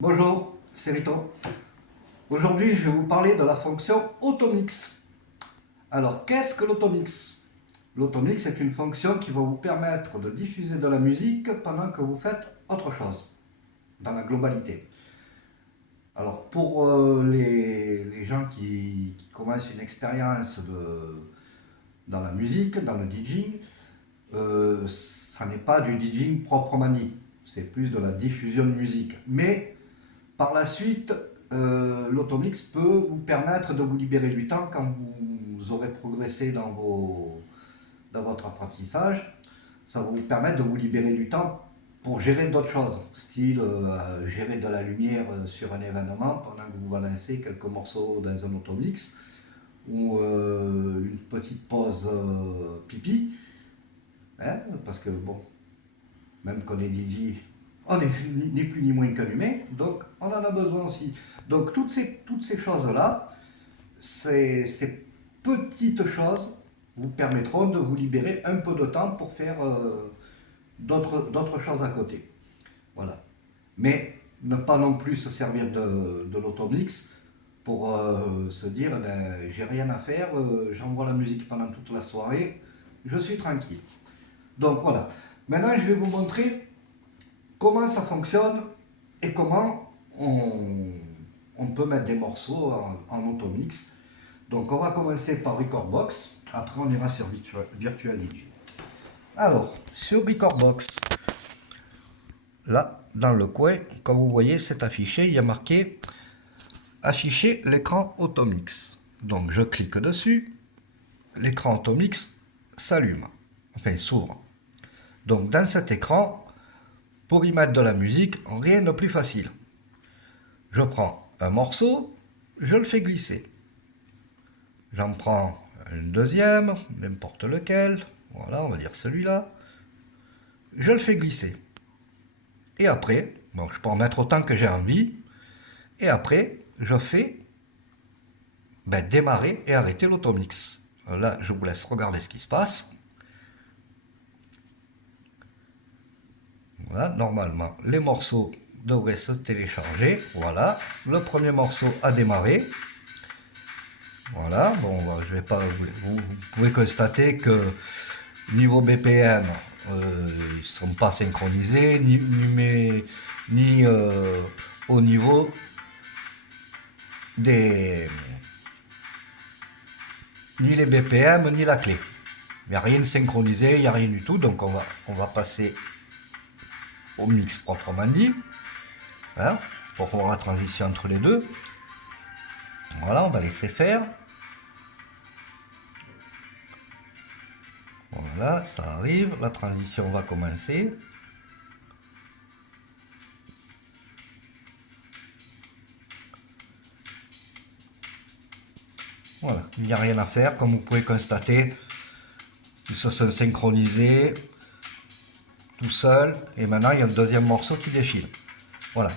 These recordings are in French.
Bonjour, c'est Rito. Aujourd'hui, je vais vous parler de la fonction Automix. Alors, qu'est-ce que l'Automix? L'Automix est une fonction qui va vous permettre de diffuser de la musique pendant que vous faites autre chose, dans la globalité. Alors, pour les gens qui commencent une expérience dans la musique, dans le DJing, ça n'est pas du DJing proprement dit, c'est plus de la diffusion de musique. Mais par la suite, l'automix peut vous permettre de vous libérer du temps quand vous aurez progressé dans votre apprentissage. Ça va vous permettre de vous libérer du temps pour gérer d'autres choses, style gérer de la lumière sur un événement pendant que vous balancez quelques morceaux dans un automix ou une petite pause pipi, hein, parce que bon, même qu'on est DJ, on n'est ni plus ni moins qu'un humain, donc on en a besoin aussi. Donc toutes ces choses-là, ces petites choses vous permettront de vous libérer un peu de temps pour faire d'autres choses à côté. Voilà. Mais ne pas non plus se servir de l'automix pour se dire ben, j'ai rien à faire, j'envoie la musique pendant toute la soirée, je suis tranquille. Donc voilà. Maintenant je vais vous montrer comment ça fonctionne et comment on peut mettre des morceaux en automix. Donc on va commencer par Recordbox, après on ira sur Virtual DJ. Alors, sur Recordbox, là, dans le coin, comme vous voyez, c'est affiché, il y a marqué afficher l'écran Automix. Donc je clique dessus, l'écran Automix s'allume, enfin s'ouvre. Donc dans cet écran, pour y mettre de la musique, rien de plus facile. Je prends un morceau, je le fais glisser. J'en prends un deuxième, n'importe lequel. Voilà, on va dire celui-là. Je le fais glisser. Et après, bon, je peux en mettre autant que j'ai envie. Et après, je fais démarrer et arrêter l'automix. Là, je vous laisse regarder ce qui se passe. Voilà, normalement, les morceaux devraient se télécharger. Voilà, le premier morceau a démarré. Voilà, bon, je vais pas. Vous pouvez constater que niveau BPM, ils ne sont pas synchronisés, ni au niveau des. Ni les BPM, ni la clé. Il n'y a rien de synchronisé, il n'y a rien du tout, donc on va passer au mix proprement dit, hein, pour voir la transition entre les deux. Voilà, on va laisser faire. Voilà, ça arrive, la transition va commencer. Voilà, il n'y a rien à faire, comme vous pouvez constater, ils se sont synchronisés tout seul, et maintenant il y a le deuxième morceau qui défile. Voilà,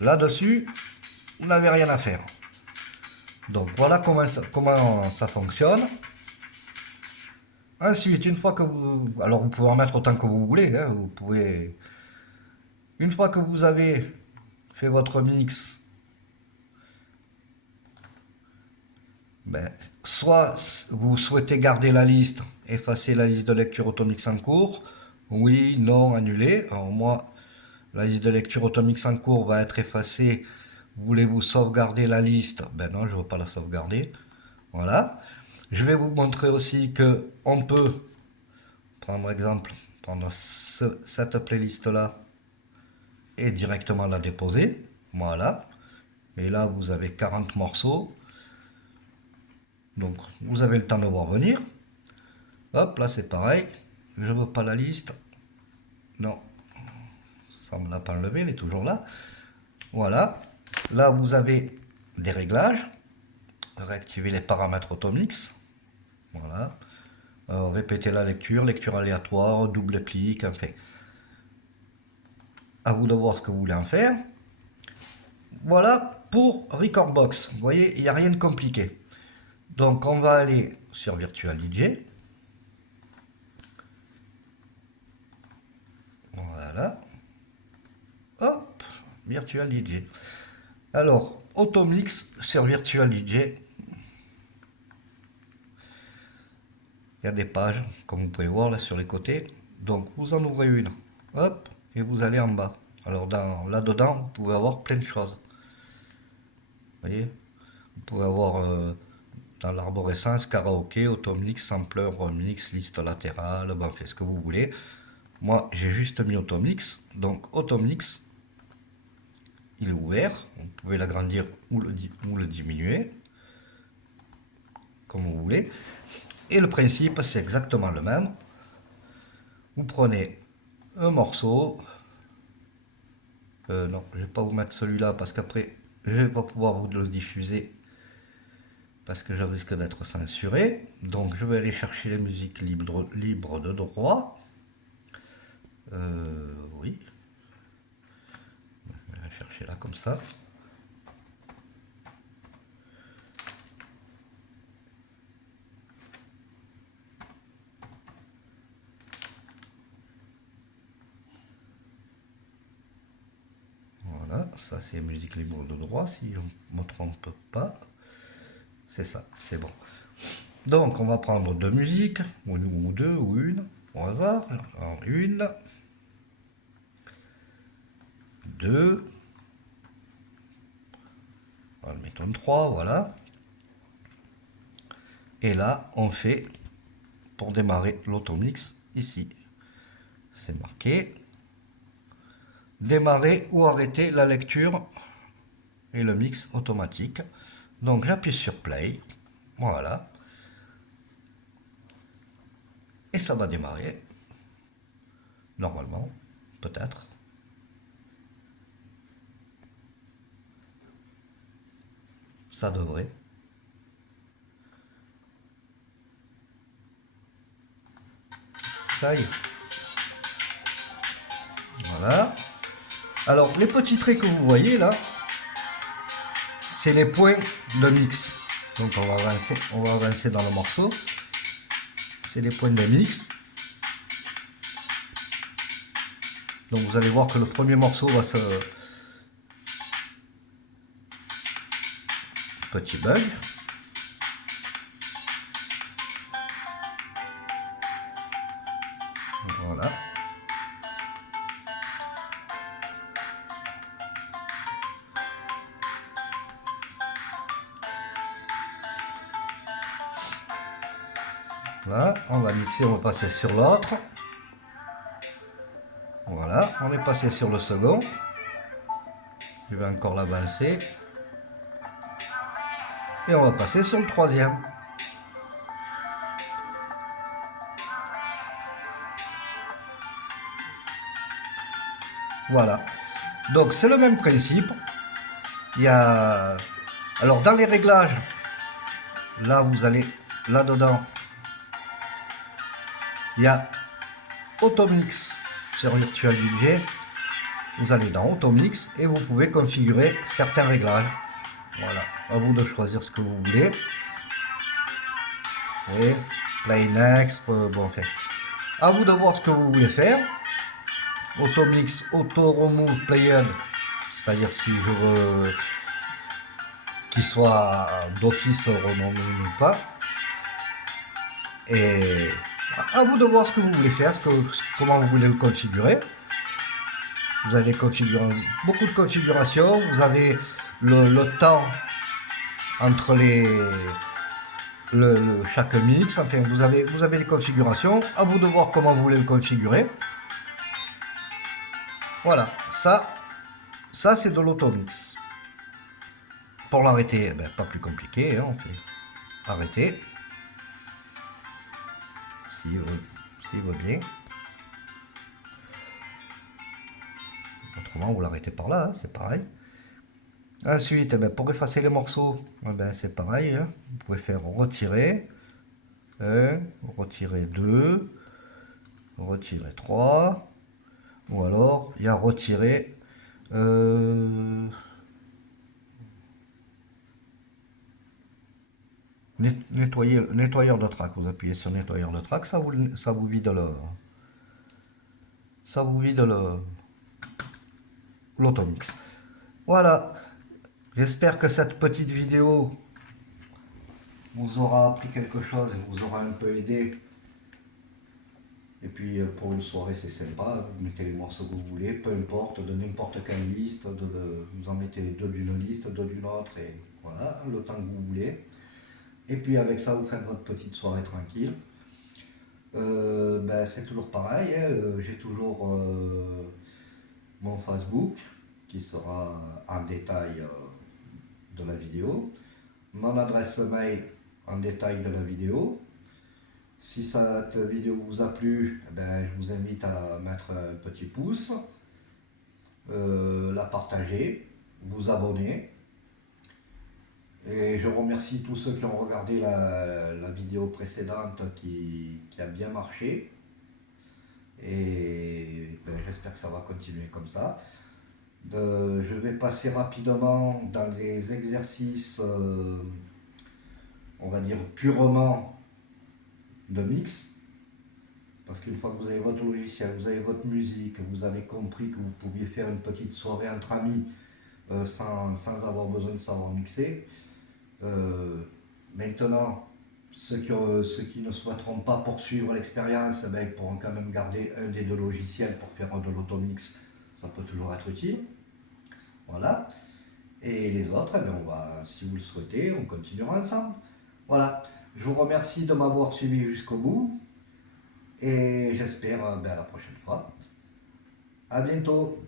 là-dessus, vous n'avez rien à faire. Donc voilà comment ça fonctionne. Ensuite, une fois que vous... Alors vous pouvez en mettre autant que vous voulez, hein, vous pouvez... Une fois que vous avez fait votre mix, soit vous souhaitez garder la liste, effacer la liste de lecture automix en cours, oui, non, annuler. Alors moi, la liste de lecture automix en cours va être effacée. Voulez-vous sauvegarder la liste? Ben non, je ne veux pas la sauvegarder. Voilà. Je vais vous montrer aussi que on peut prendre exemple, prendre cette playlist là et directement la déposer. Voilà. Et là, vous avez 40 morceaux. Donc, vous avez le temps de voir venir. Hop, là, c'est pareil. Je ne veux pas la liste. Non. Ça ne me l'a pas enlevé, elle est toujours là. Voilà. Là, vous avez des réglages. Réactiver les paramètres Automix. Voilà. Répéter la lecture, lecture aléatoire, double clic, enfin. À vous de voir ce que vous voulez en faire. Voilà pour Recordbox. Vous voyez, il n'y a rien de compliqué. Donc on va aller sur Virtual DJ. Voilà. Hop, Virtual DJ. Alors, Automix sur Virtual DJ. Il y a des pages, comme vous pouvez voir là sur les côtés. Donc, vous en ouvrez une. Hop, et vous allez en bas. Alors, là-dedans, vous pouvez avoir plein de choses. Vous voyez, vous pouvez avoir dans l'arborescence, karaoké, automix, sampler, remix, liste latérale, bon, fait ce que vous voulez. Moi, j'ai juste mis automix. Donc, automix, il est ouvert. Vous pouvez l'agrandir ou le diminuer, comme vous voulez. Et le principe, c'est exactement le même. Vous prenez un morceau. Non, je ne vais pas vous mettre celui-là parce qu'après, je ne vais pas pouvoir vous le diffuser parce que je risque d'être censuré. Donc, je vais aller chercher les musiques libres de droit. Oui. Je vais chercher là comme ça. Voilà, ça c'est musique libre de droit, si je ne me trompe pas. C'est ça, c'est bon. Donc on va prendre deux musiques, ou deux, ou une, au hasard. Alors, une, deux, mettons trois, voilà. Et là, on fait, pour démarrer l'automix, ici, c'est marqué, démarrer ou arrêter la lecture et le mix automatique. Donc j'appuie sur play, voilà. Et ça va démarrer, normalement, peut-être. Ça devrait. Ça y est. Voilà. Alors, les petits traits que vous voyez là, c'est les points de mix. Donc, on va avancer dans le morceau. C'est les points de mix. Donc, vous allez voir que le premier morceau va se... Petit bug. Voilà. Voilà, on va mixer, on va passer sur l'autre. Voilà, on est passé sur le second. Je vais encore l'avancer. Et on va passer sur le troisième. Voilà. Donc c'est le même principe. Il y a... Alors dans les réglages, là vous allez là-dedans. Il y a Automix sur Virtual DJ. Vous allez dans Automix et vous pouvez configurer certains réglages. Voilà, à vous de choisir ce que vous voulez. Et Play Next, bon, okay. À vous de voir ce que vous voulez faire. Automix, Auto Remove Played, c'est-à-dire si je veux qu'il soit d'office renommé ou pas. Et à vous de voir ce que vous voulez faire, comment vous voulez le configurer. Vous avez beaucoup de configurations. Vous avez le temps entre chaque mix. Enfin, vous avez les configurations. À vous de voir comment vous voulez le configurer. Voilà, ça c'est de l'automix. Pour l'arrêter, ben, pas plus compliqué, hein, on fait arrêter. S'il veut bien. Autrement, vous l'arrêtez par là, hein, c'est pareil. Ensuite, ben, pour effacer les morceaux, ben, c'est pareil. Hein. Vous pouvez faire retirer 1, retirer 2, retirer 3. Ou alors, il y a retirer nettoyeur de track. Vous appuyez sur nettoyeur de track, ça vous vide l'automix. Voilà, j'espère que cette petite vidéo vous aura appris quelque chose et vous aura un peu aidé. Et puis pour une soirée c'est sympa, vous mettez les morceaux que vous voulez, peu importe, de n'importe quelle liste, vous en mettez deux d'une liste, deux d'une autre, et voilà, le temps que vous voulez. Et puis avec ça vous faites votre petite soirée tranquille. Ben, c'est toujours pareil, hein, j'ai toujours mon Facebook qui sera en détail de la vidéo, mon adresse mail en détail de la vidéo. Si cette vidéo vous a plu, eh ben, je vous invite à mettre un petit pouce, la partager, vous abonner. Et je remercie tous ceux qui ont regardé la vidéo précédente qui a bien marché. Et ben, j'espère que ça va continuer comme ça. Je vais passer rapidement dans les exercices, on va dire purement de mix. Parce qu'une fois que vous avez votre logiciel, vous avez votre musique, vous avez compris que vous pouviez faire une petite soirée entre amis sans avoir besoin de savoir mixer. Maintenant, ceux qui ne souhaiteront pas poursuivre l'expérience, ben, ils pourront quand même garder un des deux logiciels pour faire de l'automix. Ça peut toujours être utile. Voilà. Et les autres, eh ben, si vous le souhaitez, on continuera ensemble. Voilà. Je vous remercie de m'avoir suivi jusqu'au bout. Et j'espère ben, à la prochaine fois. À bientôt.